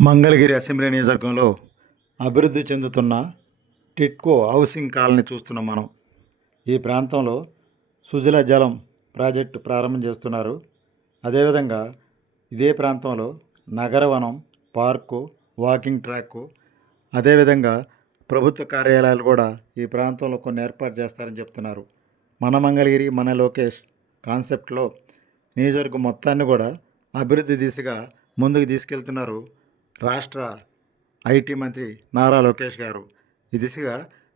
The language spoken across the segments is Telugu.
మంగళగిరి అసెంబ్లీ నియోజకవర్గంలో అభివృద్ధి చెందుతున్న టిట్కో హౌసింగ్ కాలనీ చూస్తున్నాం మనం. ఈ ప్రాంతంలో సుజల జలం ప్రాజెక్టు ప్రారంభం చేస్తున్నారు. అదేవిధంగా ఇదే ప్రాంతంలో నగరవనం పార్కు వాకింగ్ ట్రాక్ అదేవిధంగా ప్రభుత్వ కార్యాలయాలు కూడా ఈ ప్రాంతంలో కొన్ని ఏర్పాటు చేస్తారని చెప్తున్నారు. మన మంగళగిరి మన లోకేష్ కాన్సెప్ట్లో నియోజకవర్గం మొత్తాన్ని కూడా అభివృద్ధి దిశగా ముందుకు తీసుకెళ్తున్నారు రాష్ట్ర ఐటీ మంత్రి నారా లోకేష్ గారు. ఈ దిశగా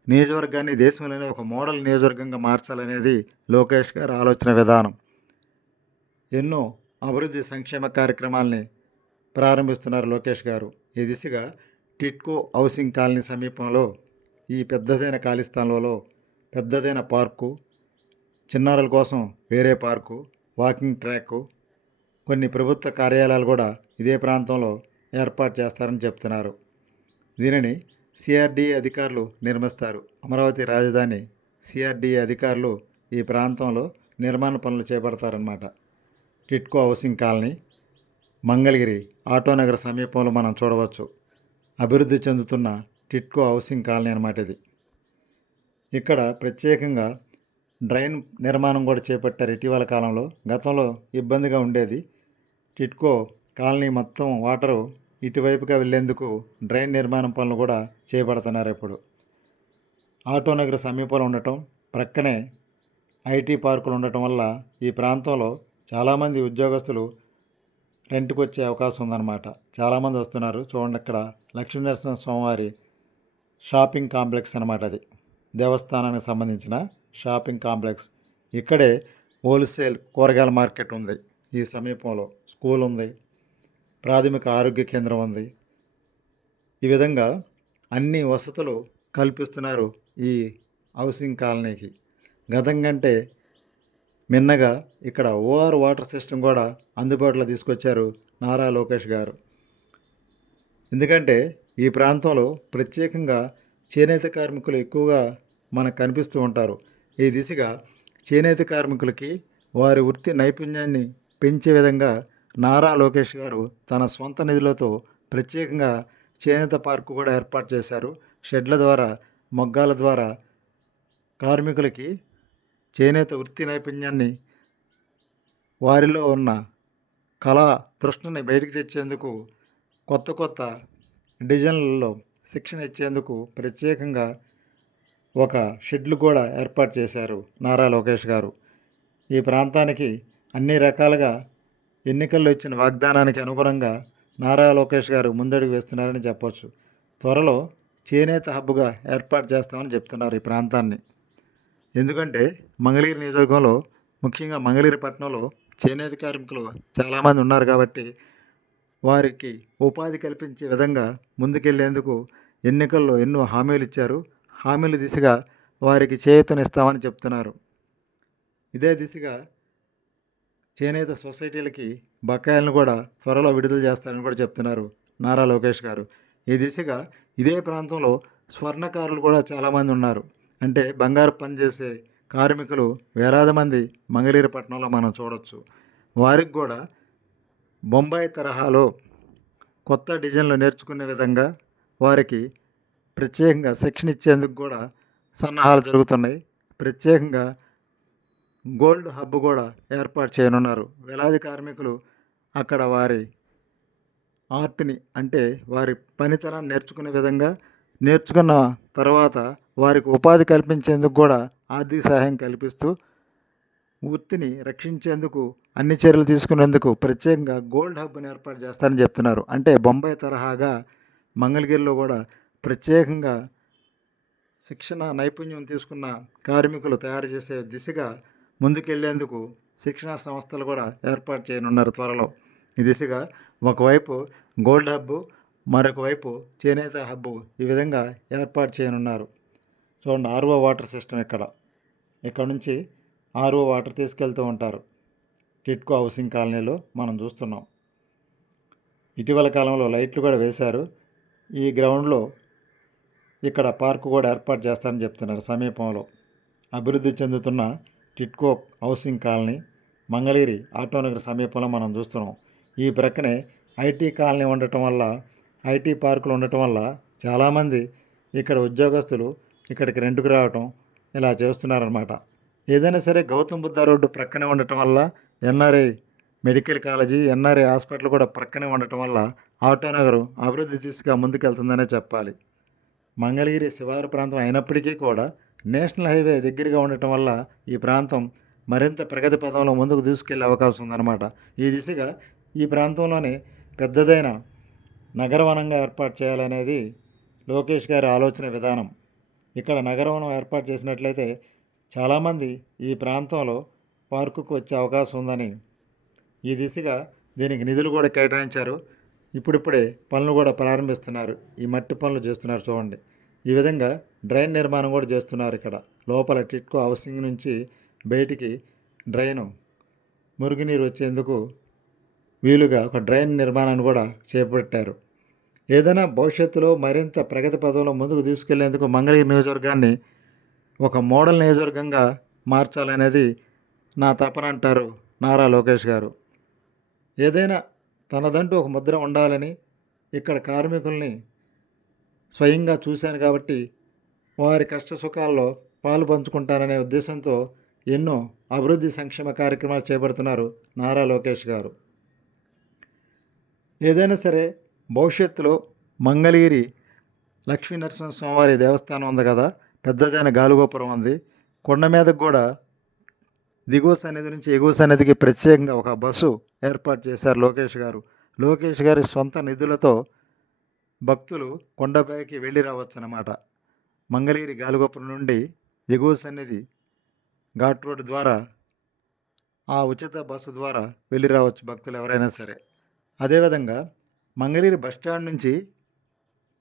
నియోజకవర్గాన్ని దేశంలోనే ఒక మోడల్ నియోజకవర్గంగా మార్చాలనేది లోకేష్ గారి ఆలోచన విధానం. ఎన్నో అభివృద్ధి సంక్షేమ కార్యక్రమాల్ని ప్రారంభిస్తున్నారు లోకేష్ గారు. ఈ దిశగా టిట్కో హౌసింగ్ కాలనీ సమీపంలో ఈ పెద్దదైన ఖాళీ స్థలంలో పెద్దదైన పార్కు చిన్నారుల కోసం వేరే పార్కు వాకింగ్ ట్రాక్ కొన్ని ప్రభుత్వ కార్యాలయాలు కూడా ఇదే ప్రాంతంలో ఏర్పాటు చేస్తారని చెప్తున్నారు. దీనిని సిఆర్డీఏ అధికారులు నిర్మిస్తారు. అమరావతి రాజధాని సిఆర్డీఏ అధికారులు ఈ ప్రాంతంలో నిర్మాణ పనులు చేపడతారన్నమాట. TIDCO housing colony Mangalagiri Autonagar సమీపంలో మనం చూడవచ్చు. అభివృద్ధి చెందుతున్న టిట్కో హౌసింగ్ కాలనీ అనమాట ఇది. ఇక్కడ ప్రత్యేకంగా డ్రైన్ నిర్మాణం కూడా చేపట్టారు. ఇటీవల కాలంలో గతంలో ఇబ్బందిగా ఉండేది. టిట్కో కాలనీ మొత్తం వాటరు ఇటువైపుగా వెళ్ళేందుకు డ్రైన్ నిర్మాణం పనులు కూడా చేపడుతున్నారు ఇప్పుడు. ఆటోనగర్ సమీపంలో ఉండటం ప్రక్కనే ఐటీ పార్కులు ఉండటం వల్ల ఈ ప్రాంతంలో చాలామంది ఉద్యోగస్తులు రెంట్కి వచ్చే అవకాశం ఉందన్నమాట. చాలామంది వస్తున్నారు. చూడండి ఇక్కడ లక్ష్మీనరసింహ స్వామివారి షాపింగ్ కాంప్లెక్స్ అనమాట అది. దేవస్థానానికి సంబంధించిన షాపింగ్ కాంప్లెక్స్. ఇక్కడే హోల్సేల్ కూరగాయల మార్కెట్ ఉంది. ఈ సమీపంలో స్కూల్ ఉంది. ప్రాథమిక ఆరోగ్య కేంద్రం ఉంది. ఈ విధంగా అన్ని వసతులు కల్పిస్తున్నారు ఈ హౌసింగ్ కాలనీకి. గతం కంటే మిన్నగా ఇక్కడ ఓఆర్ వాటర్ సిస్టమ్ కూడా అందుబాటులో తీసుకొచ్చారు నారా లోకేష్ గారు. ఎందుకంటే ఈ ప్రాంతంలో ప్రత్యేకంగా చేనేత కార్మికులు ఎక్కువగా మనకు కనిపిస్తూ ఉంటారు. ఈ దిశగా చేనేత కార్మికులకి వారి వృత్తి నైపుణ్యాన్ని పెంచే విధంగా నారా లోకేష్ గారు తన సొంత నిధులతో ప్రత్యేకంగా చేనేత పార్కు కూడా ఏర్పాటు చేశారు. షెడ్ల ద్వారా మొగ్గాల ద్వారా కార్మికులకి చేనేత వృత్తి నైపుణ్యాన్ని వారిలో ఉన్న కళా తృష్ణని బయటికి తెచ్చేందుకు కొత్త కొత్త డిజైన్లలో శిక్షణ ఇచ్చేందుకు ప్రత్యేకంగా ఒక షెడ్లు కూడా ఏర్పాటు చేశారు నారా లోకేష్ గారు. ఈ ప్రాంతానికి అన్ని రకాలుగా ఎన్నికల్లో ఇచ్చిన వాగ్దానానికి అనుగుణంగా నారా లోకేష్ గారు ముందడుగు వేస్తున్నారని చెప్పవచ్చు త్వరలో చేనేత హబ్గా ఏర్పాటు చేస్తామని చెప్తున్నారు ఈ ప్రాంతాన్ని. ఎందుకంటే మంగళగిరి నియోజకవర్గంలో ముఖ్యంగా మంగళగిరి పట్టణంలో చేనేత కార్మికులు చాలామంది ఉన్నారు కాబట్టి వారికి ఉపాధి కల్పించే విధంగా ముందుకెళ్ళేందుకు ఎన్నికల్లో ఎన్నో హామీలు ఇచ్చారు. హామీల దిశగా వారికి చేయూతనిస్తామని చెప్తున్నారు. ఇదే దిశగా చేనేత సొసైటీలకి బకాయిలను కూడా త్వరలో విడుదల చేస్తారని కూడా చెప్తున్నారు నారా లోకేష్ గారు. ఈ దిశగా ఇదే ప్రాంతంలో స్వర్ణకారులు కూడా చాలామంది ఉన్నారు. అంటే బంగారు పనిచేసే కార్మికులు వేలాది మంది మంగళగిరి పట్టణంలో మనం చూడొచ్చు. వారికి కూడా బొంబాయి తరహాలో కొత్త డిజైన్లు నేర్చుకునే విధంగా వారికి ప్రత్యేకంగా శిక్షణ ఇచ్చేందుకు కూడా సన్నాహాలు జరుగుతున్నాయి. ప్రత్యేకంగా గోల్డ్ హబ్ కూడా ఏర్పాటు చేయనున్నారు. వేలాది కార్మికులు అక్కడ వారి ఆర్ట్ని అంటే వారి పనితనాన్ని నేర్చుకునే విధంగా నేర్చుకున్న తర్వాత వారికి ఉపాధి కల్పించేందుకు కూడా ఆర్థిక సహాయం కల్పిస్తూ వృత్తిని రక్షించేందుకు అన్ని చర్యలు తీసుకునేందుకు ప్రత్యేకంగా గోల్డ్ హబ్ని ఏర్పాటు చేస్తారని చెప్తున్నారు. అంటే బొంబాయి తరహాగా మంగళగిరిలో కూడా ప్రత్యేకంగా శిక్షణ నైపుణ్యం తీసుకున్న కార్మికులు తయారు చేసే దిశగా ముందుకెళ్ళేందుకు శిక్షణా సంస్థలు కూడా ఏర్పాటు చేయనున్నారు త్వరలో. ఈ దిశగా ఒకవైపు గోల్డ్ హబ్ మరొక వైపు చేనేత హబ్బు ఈ విధంగా ఏర్పాటు చేయనున్నారు. చూడండి ఆర్ఓ వాటర్ సిస్టమ్ ఇక్కడ. ఇక్కడ నుంచి ఆర్ఓ వాటర్ తీసుకెళ్తూ ఉంటారు. టిట్కో హౌసింగ్ కాలనీలో మనం చూస్తున్నాం. ఇటీవల కాలంలో లైట్లు కూడా వేశారు. ఈ గ్రౌండ్లో ఇక్కడ పార్కు కూడా ఏర్పాటు చేస్తారని చెప్తున్నారు సమీపంలో. అభివృద్ధి చెందుతున్న TIDCO housing colony Mangalagiri Autonagar సమీపంలో మనం చూస్తున్నాం. ఈ ప్రక్కనే ఐటీ కాలనీ ఉండటం వల్ల ఐటీ పార్కులు ఉండటం వల్ల చాలామంది ఇక్కడ ఉద్యోగస్తులు ఇక్కడికి రెంట్కు రావటం ఇలా చేస్తున్నారనమాట ఏదైనా సరే గౌతమ్ బుద్ధ రోడ్డు ప్రక్కనే ఉండటం వల్ల NRI medical college NRI hospital కూడా ప్రక్కనే ఉండటం వల్ల ఆటోనగరం అభివృద్ధి దిశగా ముందుకెళ్తుందనే చెప్పాలి. మంగళగిరి శివారు ప్రాంతం అయినప్పటికీ కూడా నేషనల్ హైవే దగ్గరగా ఉండటం వల్ల ఈ ప్రాంతం మరింత ప్రగతి పదంలో ముందుకు తీసుకెళ్ళే అవకాశం ఉందన్నమాట. ఈ దిశగా ఈ ప్రాంతంలోనే పెద్దదైన నగరవనంగా ఏర్పాటు చేయాలనేది లోకేష్ గారి ఆలోచన విధానం. ఇక్కడ నగరవనం ఏర్పాటు చేసినట్లయితే చాలామంది ఈ ప్రాంతంలో పార్కుకు వచ్చే అవకాశం ఉందని ఈ దిశగా దీనికి నిధులు కూడా కేటాయించారు. ఇప్పుడిప్పుడే పనులు కూడా ప్రారంభిస్తున్నారు. ఈ మట్టి పనులు చేస్తున్నారు చూడండి. ఈ విధంగా డ్రైన్ నిర్మాణం కూడా చేస్తున్నారు ఇక్కడ. లోపల టిట్కో హౌసింగ్ నుంచి బయటికి డ్రైను మురుగునీరు వచ్చేందుకు వీలుగా ఒక డ్రైన్ నిర్మాణాన్ని కూడా చేపట్టారు. ఏదైనా భవిష్యత్తులో మరింత ప్రగతి పదంలో ముందుకు తీసుకెళ్ళేందుకు మంగళగిరి నియోజకవర్గాన్ని ఒక మోడల్ నియోజకవర్గంగా మార్చాలనేది నా తపన అంటారు నారా లోకేష్ గారు. ఏదైనా తనదంటూ ఒక ముద్ర ఉండాలని ఇక్కడ కార్మికుల్ని స్వయంగా చూశాను కాబట్టి వారి కష్ట సుఖాల్లో పాలు పంచుకుంటాననే ఉద్దేశంతో ఎన్నో అభివృద్ధి సంక్షేమ కార్యక్రమాలు చేపడుతున్నారు నారా లోకేష్ గారు. ఏదైనా సరే భవిష్యత్తులో మంగళగిరి లక్ష్మీ నరసింహస్వామివారి దేవస్థానం ఉంది కదా పెద్దదైన గాలిగోపురం ఉంది. కొండ మీదకు కూడా దిగువ సన్నిధి నుంచి ఎగువ సన్నిధికి ప్రత్యేకంగా ఒక బస్సు ఏర్పాటు చేశారు లోకేష్ గారు. లోకేష్ గారి సొంత నిధులతో భక్తులు కొండపైకి వెళ్ళి రావచ్చు అన్నమాట మంగళగిరి గాలిగోపురం నుండి ఎగువ సన్నిధి ఘాట్ రోడ్ ద్వారా ఆ ఉచిత బస్సు ద్వారా వెళ్ళి రావచ్చు భక్తులు ఎవరైనా సరే. అదేవిధంగా మంగళగిరి బస్ స్టాండ్ నుంచి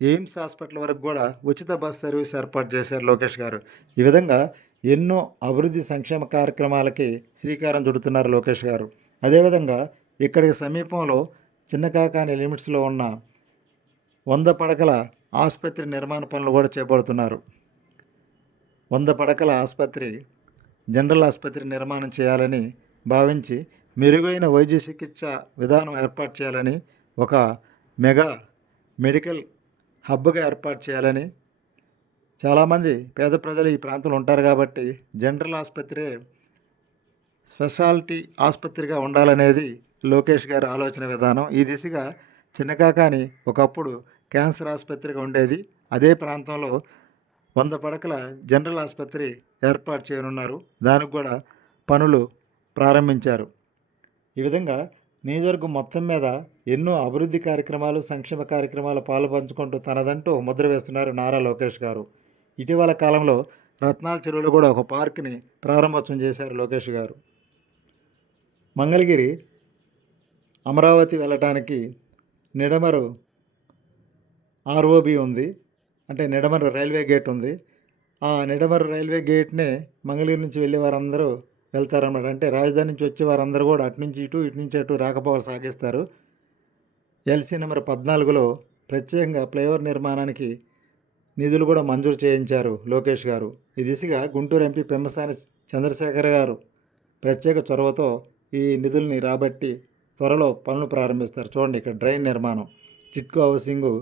ఎయిమ్స్ హాస్పిటల్ వరకు కూడా ఉచిత బస్ సర్వీస్ ఏర్పాటు చేశారు లోకేష్ గారు. ఈ విధంగా ఎన్నో అభివృద్ధి సంక్షేమ కార్యక్రమాలకి శ్రీకారం చుడుతున్నారు లోకేష్ గారు. అదేవిధంగా ఇక్కడికి సమీపంలో చిన్నకాకాని లిమిట్స్లో ఉన్న వంద పడకల ఆసుపత్రి నిర్మాణ పనులు కూడా చేపడుతున్నారు. వంద పడకల ఆసుపత్రి జనరల్ ఆసుపత్రి నిర్మాణం చేయాలని భావించి మెరుగైన వైద్య చికిత్స విధానం ఏర్పాటు చేయాలని ఒక మెగా మెడికల్ హబ్గా ఏర్పాటు చేయాలని చాలామంది పేద ప్రజలు ఈ ప్రాంతంలో ఉంటారు కాబట్టి జనరల్ ఆసుపత్రి స్పెషాలిటీ ఆసుపత్రిగా ఉండాలనేది లోకేష్ గారి ఆలోచన విధానం. ఈ దిశగా చిన్నకాకాని ఒకప్పుడు క్యాన్సర్ ఆసుపత్రిగా ఉండేది. అదే ప్రాంతంలో వంద పడకల జనరల్ ఆసుపత్రి ఏర్పాటు చేయనున్నారు. దానికి కూడా పనులు ప్రారంభించారు. ఈ విధంగా నియోజకవర్గం మొత్తం మీద ఎన్నో అభివృద్ధి కార్యక్రమాలు సంక్షేమ కార్యక్రమాలు పాలు పంచుకుంటూ తనదంటూ ముద్ర వేస్తున్నారు నారా లోకేష్ గారు. ఇటీవల కాలంలో రత్నాల చెరువులో కూడా ఒక పార్క్ని ప్రారంభోత్సవం చేశారు లోకేష్ గారు. మంగళగిరి అమరావతి వెళ్ళటానికి నిడమరు ఆర్ఓబి ఉంది. అంటే నిడమరు రైల్వే గేట్ ఉంది. ఆ నిడమరు రైల్వే గేట్నే మంగళగిరి నుంచి వెళ్ళే వారందరూ వెళ్తారన్నమాట. అంటే రాజధాని నుంచి వచ్చే వారందరూ కూడా అటు నుంచి ఇటు ఇటు నుంచి అటు రాకపోకలు సాగిస్తారు. ఎల్సీ నెంబర్ పద్నాలుగులో ప్రత్యేకంగా ఫ్లైఓవర్ నిర్మాణానికి నిధులు కూడా మంజూరు చేయించారు లోకేష్ గారు. ఈ దిశగా గుంటూరు ఎంపీ పెమ్మసాని చంద్రశేఖర్ గారు ప్రత్యేక చొరవతో ఈ నిధుల్ని రాబట్టి త్వరలో పనులు ప్రారంభిస్తారు. చూడండి ఇక్కడ డ్రైన్ నిర్మాణం. చిట్కో హౌసింగు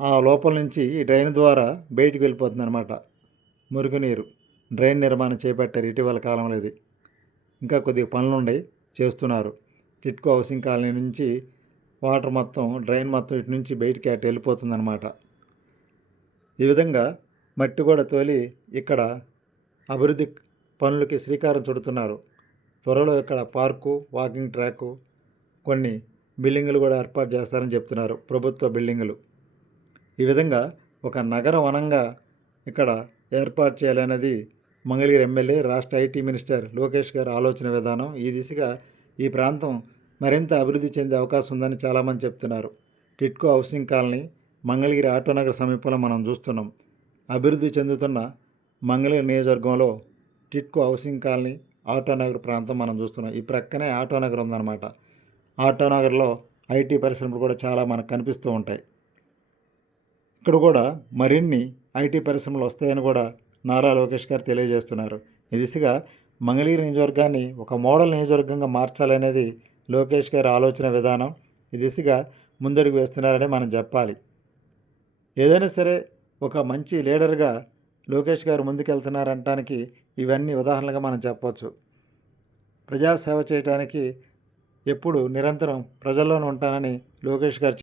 ఆ లోపల నుంచి ఈ డ్రైన్ ద్వారా బయటికి వెళ్ళిపోతుంది అనమాట మురుగునీరు డ్రైన్ నిర్మాణం చేపట్టారు ఇటీవల కాలంలో ఇది. ఇంకా కొద్దిగా పనులు ఉన్నాయి చేస్తున్నారు. టిట్కో హౌసింగ్ కాలనీ నుంచి వాటర్ మొత్తం డ్రైన్ మొత్తం ఇటు నుంచి బయటికి అటు వెళ్ళిపోతుంది అనమాట ఈ విధంగా మట్టి కూడా తోలి ఇక్కడ అభివృద్ధి పనులకి శ్రీకారం చుడుతున్నారు. త్వరలో ఇక్కడ పార్కు వాకింగ్ ట్రాకు కొన్ని బిల్డింగులు కూడా ఏర్పాటు చేస్తారని చెప్తున్నారు ప్రభుత్వ బిల్డింగులు. ఈ విధంగా ఒక నగర వనంగా ఇక్కడ ఏర్పాటు చేయాలనేది మంగళగిరి ఎమ్మెల్యే రాష్ట్ర ఐటీ మినిస్టర్ లోకేష్ గారి ఆలోచన విధానం. ఈ దిశగా ఈ ప్రాంతం మరింత అభివృద్ధి చెందే అవకాశం ఉందని చాలామంది చెప్తున్నారు. టిట్కో హౌసింగ్ కాలనీ మంగళగిరి ఆటోనగర్ సమీపంలో మనం చూస్తున్నాం. అభివృద్ధి చెందుతున్న మంగళగిరి నియోజకవర్గంలో టిట్కో హౌసింగ్ కాలనీ ఆటోనగర్ ప్రాంతం మనం చూస్తున్నాం. ఈ ప్రక్కనే ఆటోనగర్ ఉందన్నమాట. ఆటోనగర్లో ఐటీ పరిశ్రమలు కూడా చాలా మనకు కనిపిస్తూ ఉంటాయి. ఇక్కడ కూడా మరిన్ని ఐటీ పరిశ్రమలు వస్తాయని కూడా నారా లోకేష్ గారు తెలియజేస్తున్నారు. ఈ దిశగా మంగళగిరి నియోజకవర్గాన్ని ఒక మోడల్ నియోజకవర్గంగా మార్చాలనేది లోకేష్ గారి ఆలోచన విధానం ఈ దిశగా ముందడుగు వేస్తున్నారని మనం చెప్పాలి. ఏదైనా సరే ఒక మంచి లీడర్గా లోకేష్ గారు ముందుకెళ్తున్నారంటానికి ఇవన్నీ ఉదాహరణలుగా మనం చెప్పవచ్చు ప్రజాసేవ చేయడానికి ఎప్పుడు నిరంతరం ప్రజల్లోనే ఉంటానని లోకేష్ గారు